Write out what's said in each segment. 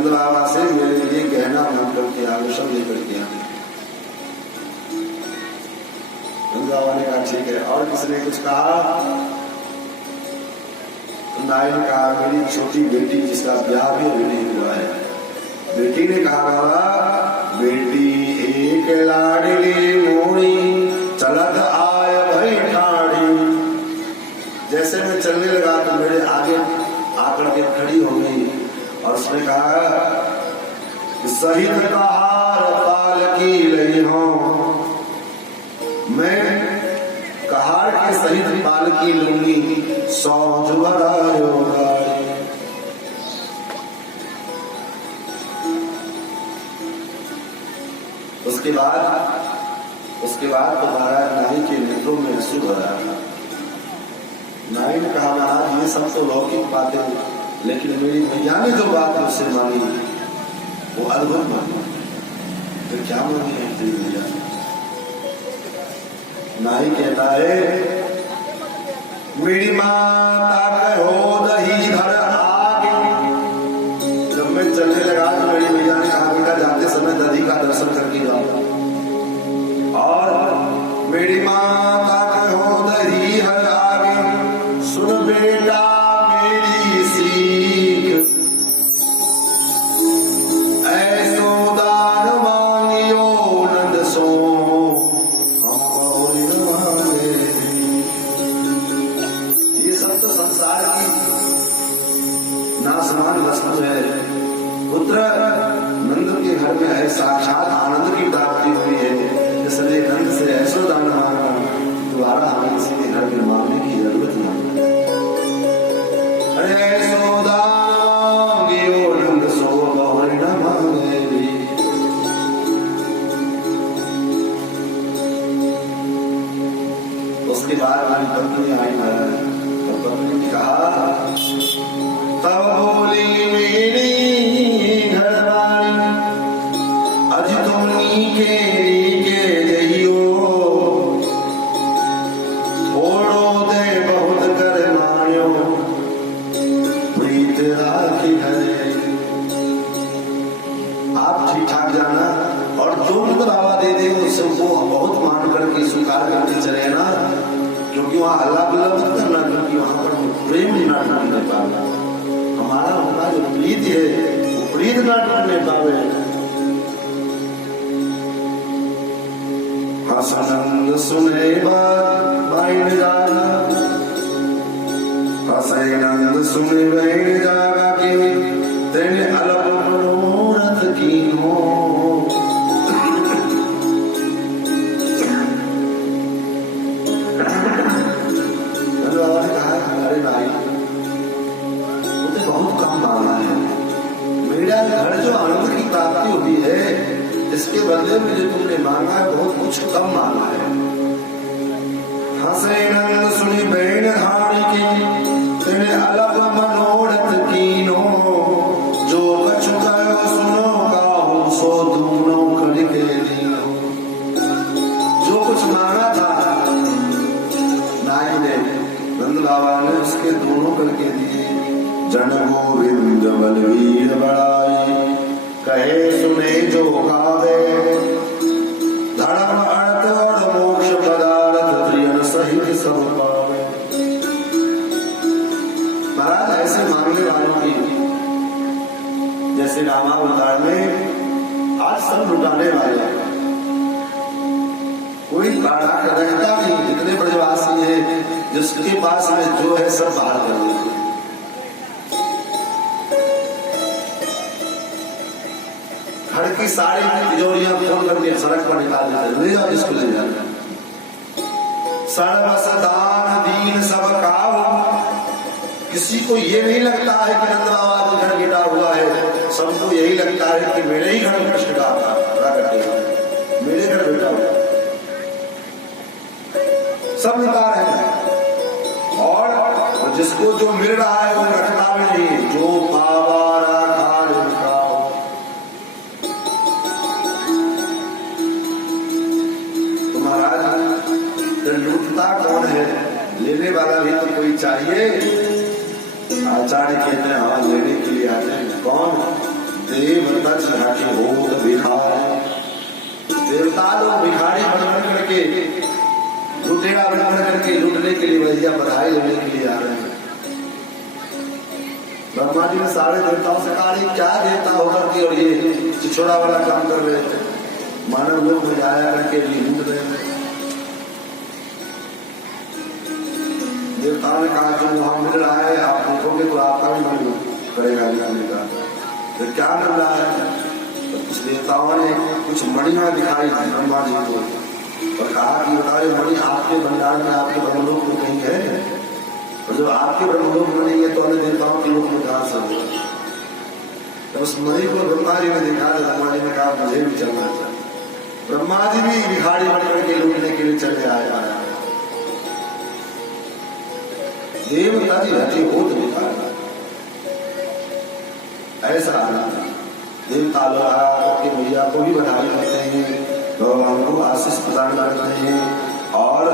नंद बाबा से मेरे लिए गहना बना करके आभूषण लेकर के आए। नंद बाबा ने कहा ठीक है। और किसी ने कुछ कहा? नाई ने कहा मेरी छोटी बेटी जिसका ब्याह भी अभी नहीं हुआ है। बेटी ने कहा बाबा बेटी एक लाडली मोड़ी चलत आय भई ठाड़ी। जैसे मैं चलने लगा तो मेरे आगे आकर के खड़ी हो गई और उसने कहा सहित कहार पालकी लई हूं, मैं कहार के सहित पालकी लूंगी सौ जुबरायो गाड़ी। उसके बाद तो महाराज नाई के नेत्रों में आंसू भरा। नाई ने कहा महाराज ये सब तो लौकिक बातें, लेकिन मेरी मैया ने जो बात मुझसे मानी वो अद्भुत मानी। तो क्या मानी है तेरी मैया? नाई कहता है मेरी माता कहो दही धर आगे। जब मैं चलने लगा तो मेरी मैया ने कहा बेटा जाते समय दही का दर्शन करके जाओ। और मेरी माता कहो दही हर आगे, सुन बेटा मेरी सीख, ऐसो दान मांगियो नंद सो हम मांगे। ये सब तो संसार की नासमान वस्तु है। पुत्र नंद के घर में है, साक्षात आनंद की प्राप्ति हुई है, इसलिए नंद से ऐसो दान मांगा, दोबारा हमें किसी के घर में मांगने की जरूरत नहीं। अरे ऐसो दान मांगियो नंद सो बहुरी न मांगे। उसके बाद मेरी पत्नी आई महाराज, तो पत्नी ने कहा तब बोली मेरी घरवाली अज तुम नीके नीके जइयो, थोड़ो दे बहुत कर मानियो प्रीत राखी घरे। आप ठीक ठाक जाना और जो नंद बाबा दे दे उससे वो बहुत मान करके स्वीकार करके चले ना, क्योंकि वहाँ हल्ला गुल्ला मत करना, क्योंकि वहाँ पर प्रेम ना टूटने पावे। हमारा उनका जो प्रीत है वो प्रीत ना टूटने पावे। हसनंद सुने बाइन जागा, हसनंद सुने बाइन जागा के तेने अलग मनोरथ की हो। अरे भाई मुझे बहुत कम मांगा है, मेरा घर जो आनंद की प्राप्ति हुई है इसके बदले में जो तुमने मांगा है बहुत कुछ कम मांगा है। हंसे नंद सुनी बैन धारी की तेने अलग मनोरथ कीनो, जो कछु कहो सुनो काहू सो दूनो करके दीनो। जो कुछ मांगा था नाई ने, नंद बाबा ने उसके दोनों करके दिए। जन गोविंद बलवीर बड़ाई कहे सुने जो गावे, धर्म अर्थ और मोक्ष पदार्थ प्रियन सहित सब पावे। महाराज ऐसे मांगने वालों की जैसे रामावतार में आज सब लुटाने वाले हैं, कोई बाड़ा रहता नहीं। जितने ब्रजवासी है जिसके पास में जो है सब बाहर कर देते। घर की सारी तिजोरियां खोल करके सड़क पर निकाल देते, ले जाओ इसको ले जाओ। सर्वस दान दीन सब काहू, किसी को ये नहीं लगता है कि नंद बाबा का घर गिरा हुआ है, सबको यही लगता है कि मेरे ही घर में कृष्ण का प्रकट, मेरे घर बेटा हुआ। सब लुटा रहे हैं और जिसको जो मिल रहा है वो रखता भी नहीं। जो पावा राखा लिखा हो, तो महाराज लूटता कौन है? लेने वाला भी तो कोई चाहिए। आचार्य कहते हैं हाँ लेने के लिए आते हैं। कौन? देवता घाटे होत भिखारी। देवता लोग भिखारी बन करके लुटेरा बन करके लूटने के लिए भैया बधाई लेने के लिए आ रहे हैं। ब्रह्मा जी ने सारे देवताओं से कहा क्या देवता होकर के और ये छिछोड़ा वाला काम कर रहे थे, मानव लोग में आया करके लूट रहे थे। देवताओं ने कहा जो वहां मिल रहा है आप देखोगे तो आपका भी मन करेगा निकालने का। तो क्या मिल रहा है? तो कुछ देवताओं ने कुछ मणियां दिखाई ब्रह्मा जी को और कहा कि बताइए मणि आपके भंडार में आपके ब्रह्मलोक में कहीं है, और जब आपके ब्रह्मलोक में नहीं है तो अन्य देवताओं के लोक में कहां से होगा? तो उस मणि को ब्रह्मा जी ने देखा तो ब्रह्मा जी ने कहा मुझे भी चलना चाहिए। ब्रह्मा जी भी भिखारी बनकर के लूटने के लिए चले आया। देवता जी रचे होत भिखारी, ऐसा देवता लोग आकर मैया को भी बधाई करते हैं, भगवान को आशीष प्रदान करते हैं और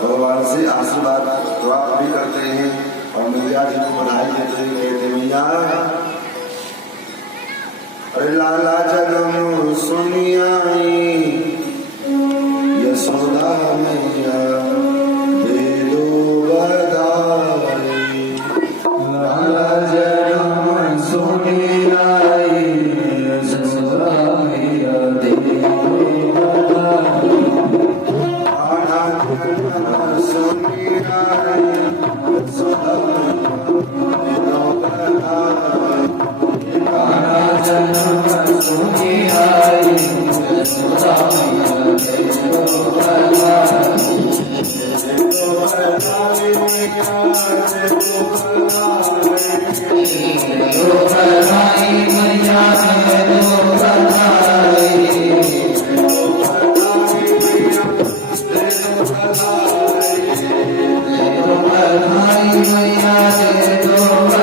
भगवान से आशीर्वाद प्राप्त भी करते हैं और मैया जी को बधाई देते हैं। कहते मैया अरे लाला जन्म सुनियाई यशोदा मैया दे दो बधाई। लाला जन्म सुनियाई यशोदा मैया दे दो बधाई। लाला जन्म सुनियाई यशोदा मैया दे दो बधाई। लाला जन्म सुनियाई यशोदा मैया दे दो बधाई।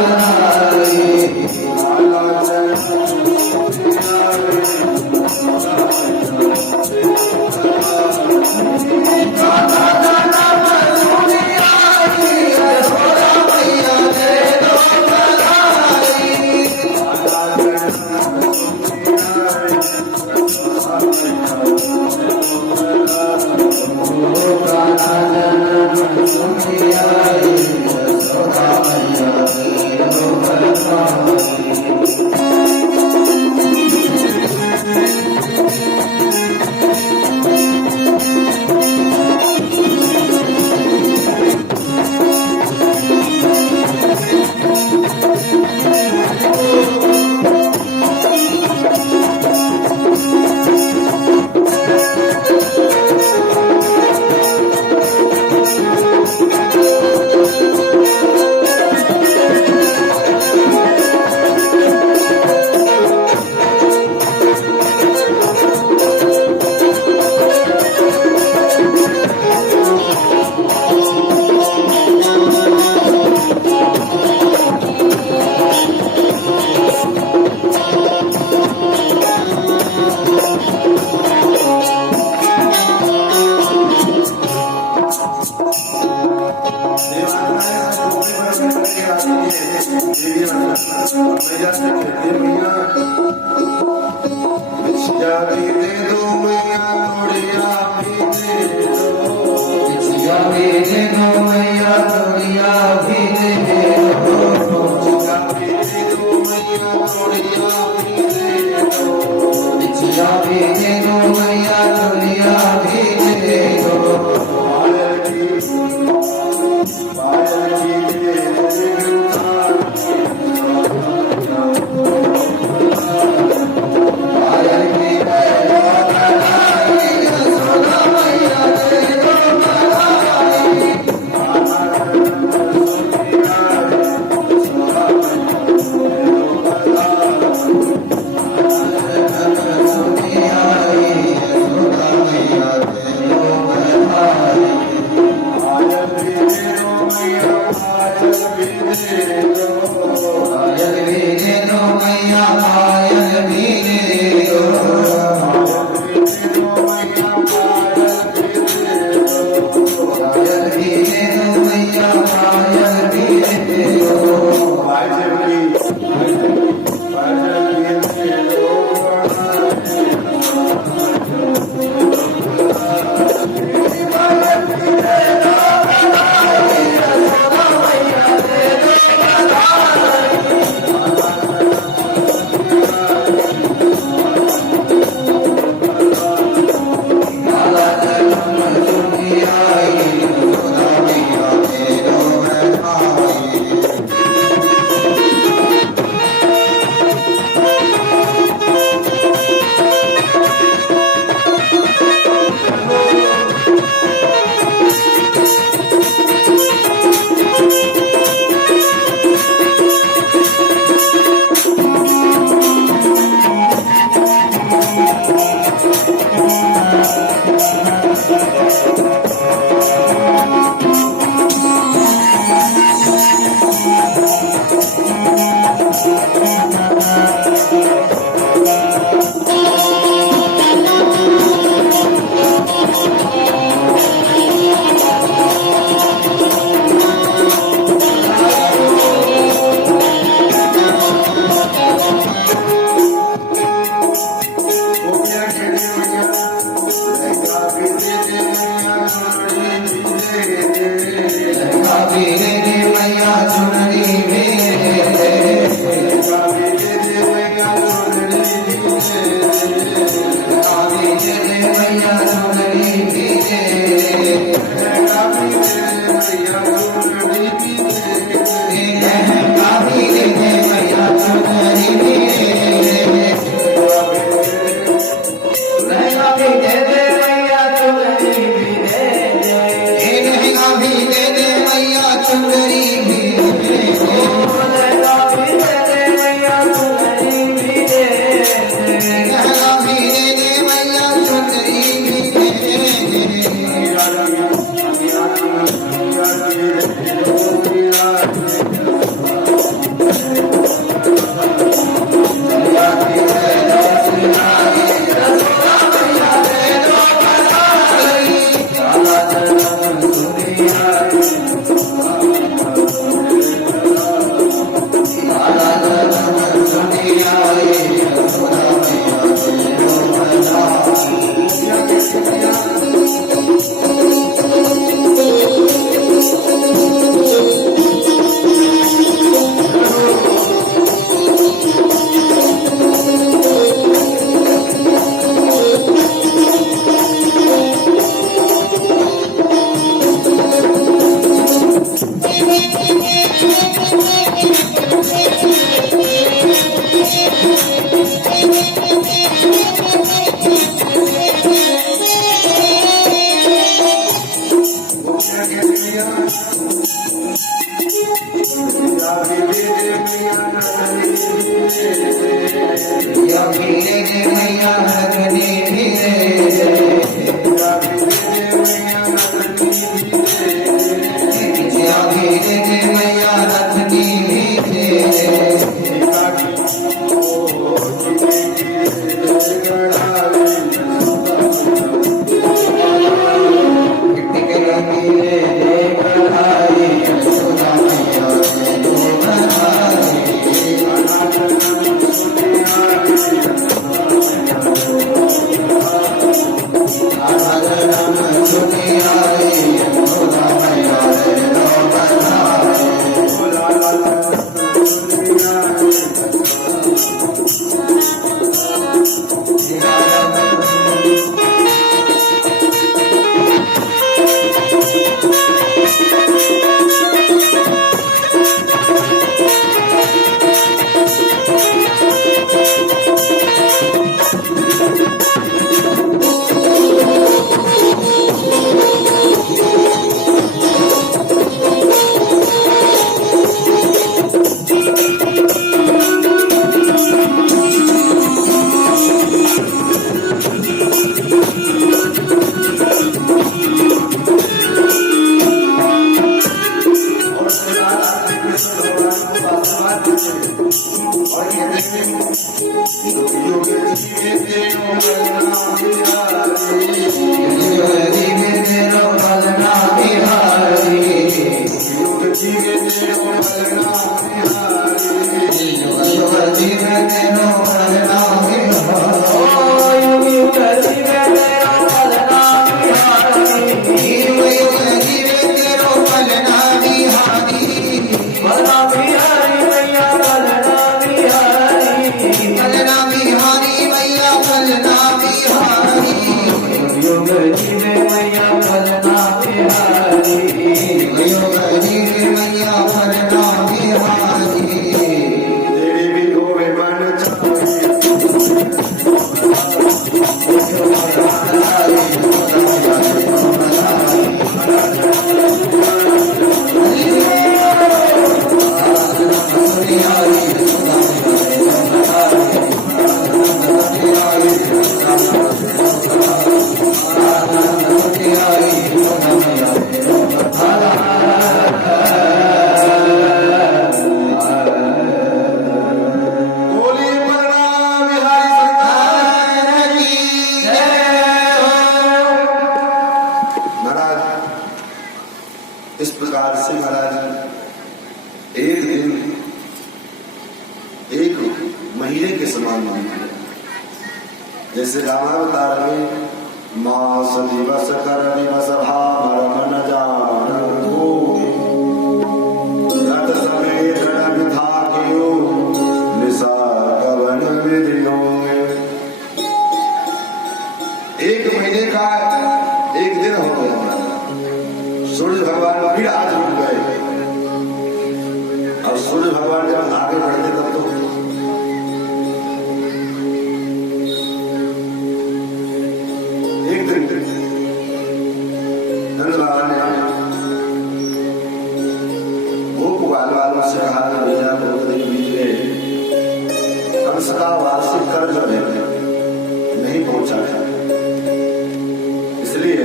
मैया रखनी इस प्रकार से महाराज एक दिन एक महीने के समान मानते, जैसे रामावतार में मास दिवस कर दिवस भार मन जान रत समेत रवि था कियो निशा कवन विधियो। एक महीने का एक दिन हो गया, सूर्य भगवान फिर आज उठ गए। और सूर्य भगवान जब आगे बढ़ते तब तो एक दिन नंद बाबा ने गोप बाल वालों से कहा कि भैया बहुत दिन बीत गए, कंस का वार्षिक कर्ज जो है नहीं पहुंचा है, इसलिए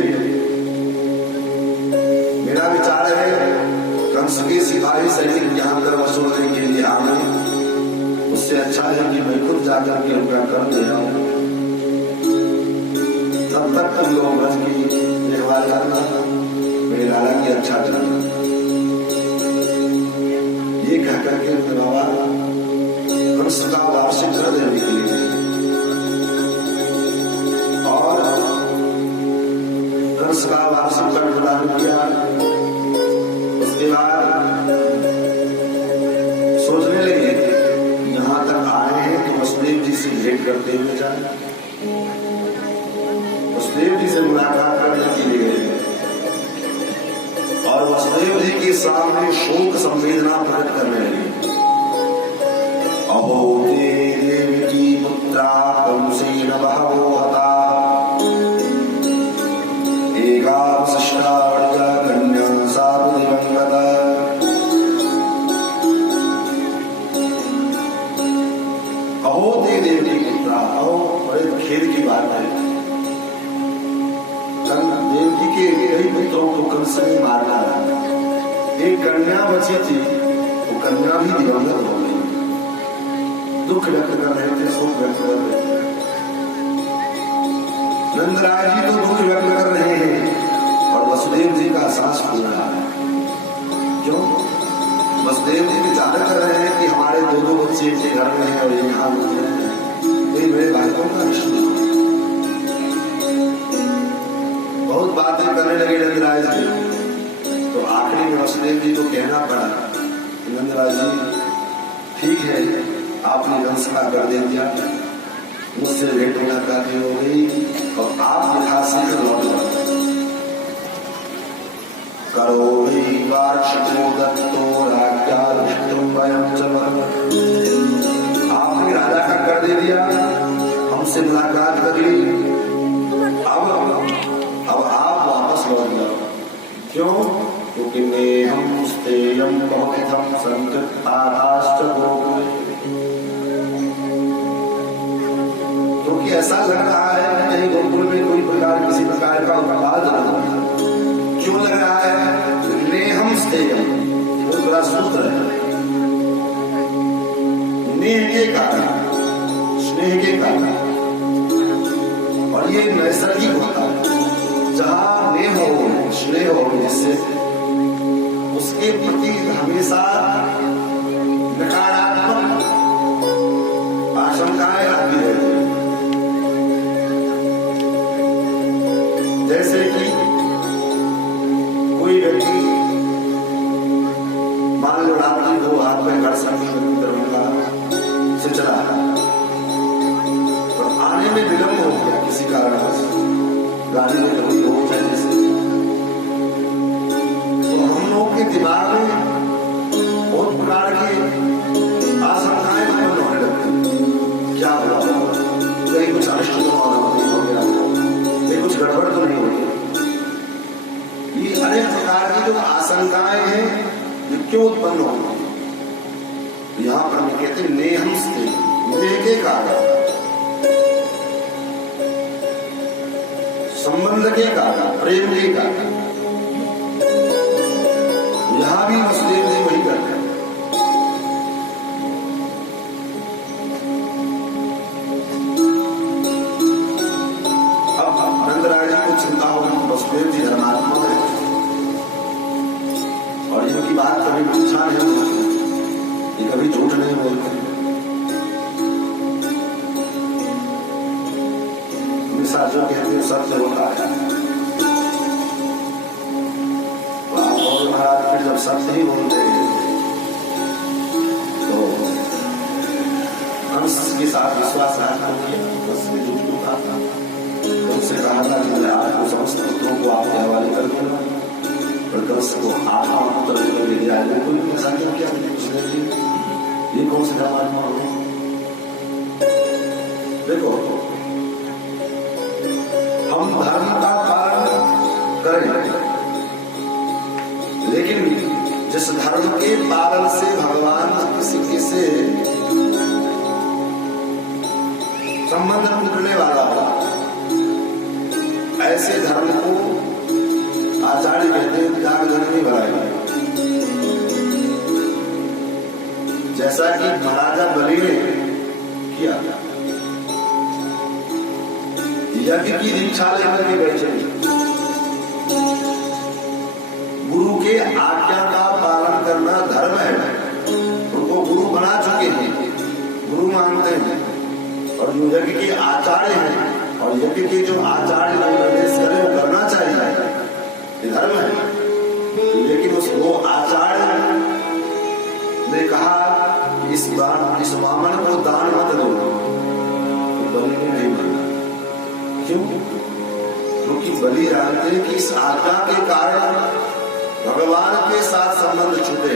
मेरा विचार है कंस के सिपाही सैनिक यहाँ कर वसूलने के लिए आ गए, उससे अच्छा है कि मैं खुद जाकर के उनका कर दे आऊं। तब तक तुम लोग ब्रज की देखभाल करना, मेरे लाला की अच्छा करना। ये कह करके उनके बाबा कंस का वार्षिक कर देने के लिए और कंस का वार्षिक कर प्रदान किया। उसके बाद सोचने लगे यहाँ तक आए हैं तो वसुदेव जी से भेंट करते हुए जाए। वसुदेव जी से मुलाकात करने के लिए गए और वसुदेव जी के सामने शोक संवेदना प्रकट करने लगे। अहो ते देवकी पुत्रा कंसेन बहवो हता एका शिष्टावृता कन्या साधु दिवंगता। बहुत ही देवकी पुत्र आओ, बड़े खेद की बात है। देवकी के कई पुत्रों को कंस ने मार डाला। एक कन्या बची थी, वो कन्या भी दिवंगत हो गई। दुख व्यक्त कर रहे थे, शोक व्यक्त कर रहे थे। नंदराज जी तो दुख व्यक्त कर रहे हैं और वसुदेव जी का सांस फूल रहा है। क्यों? वसुदेव जी विचार कर रहे हैं कि हमारे दो बच्चे इनके घर में हैं और यहाँ मेरे भाइयों का रिश्ता। बहुत बातें करने लगे नंदराज जी, तो आखिरी में वसुदेव जी को कहना पड़ा, नंदराज जी ठीक है, आपने वंश का कर दे दिया, मुझसे भेंट मुलाकात हो गई और आप यथाशीघ्र लौट जाओ। करो ही वार्षिको दत्तो राज्याभिषिक्तं वयं च। आपने राजा का कर दे दिया, हमसे मुलाकात कर ली, अब आप वापस लौट जाओ। क्यों? क्योंकि नेहं स्तेयं बहुविधं संकृतादाश्च गोकुले। क्योंकि ऐसा लग रहा है कि कहीं गोकुल में कोई प्रकार किसी प्रकार का उत्पाद न हो। क्यों लग रहा है? नेहं स्तेयं, वो बड़ा सूत्र है। नेह के कारण, स्नेह के कारण, और ये नैसर्गिक होता है। जहाँ नेह हो, स्नेह हो, जिससे उसके प्रति हमेशा नकारात्मक आशंकाएं आती रहती हैं। जैसे कि कोई व्यक्ति मान लो रात्रि को हाथ में घर दरभंगा से चला और आने में विलंब हो गया किसी कारण से, गाड़ी में कभी हो जाने से, तो हम लोग के दिमाग में बहुत प्रकार की आशंकाएं उत्पन्न होने लगती। क्या हुआ? कहीं कुछ अनिष्ट तो नहीं हो गया, कहीं कुछ गड़बड़ तो नहीं हो गई। ये अनेक प्रकार की जो आशंकाएं हैं ये क्यों उत्पन्न हो गई? यहाँ पर हम कहते हैं नेहं स्तेयं, नेह के कारण, संबंध के कारण, प्रेम के कारण। यहां भी वसुदेव जी वही करते हैं। अब नंदराज जी को चिंता होगी, वसुदेव जी धर्मात्मा है और इनकी बात कभी पूछा नहीं होती, ये कभी झूठ नहीं बोलते। हमेशा जो कहते हैं सत्य होता है। महाराज फिर जब सत्य ही बोलते हैं तो कंस के साथ विश्वासघात हो गया, कंस में झूठ बोला था। तो उससे कहा था कि मैं आपको समस्त पुत्रों को आपके हवाले कर दूंगा, और कंस को 8 पुत्र लेकर ले जाए। बिल्कुल ऐसा क्यों किया उसने जी? ये कौन से धर्मात्मा हो? देखो, हम धर्म का पालन करें, लेकिन जिस धर्म के पालन से भगवान किसी से संबंध टूटने वाला हो, ऐसे धर्म को आचार्य कहते हैं त्याग धर्म ही बनाएगा। जैसा कि महाराजा बलि ने किया, यज्ञ की दीक्षा लेकर के बैठे, गुरु के आज्ञा का पालन करना धर्म है। उनको गुरु बना चुके हैं, गुरु मानते हैं, और जो यज्ञ के आचार्य हैं और यज्ञ के जो आचार्य निर्देश करें वो करना चाहिए, ये धर्म है। लेकिन उस वो आचार्य ने कहा इस वामन को दान मत दो, तो बलि ने नहीं माना। क्यों? क्योंकि बलि जानते हैं कि इस आज्ञा के कारण भगवान के साथ संबंध छूटे,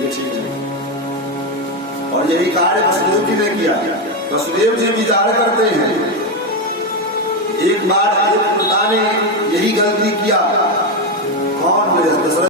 ये ठीक है। और यही कार्य वसुदेव जी ने किया। वसुदेव जी विचार करते हैं एक बार एक पिता ने यही गलती किया। कौन? दशरथ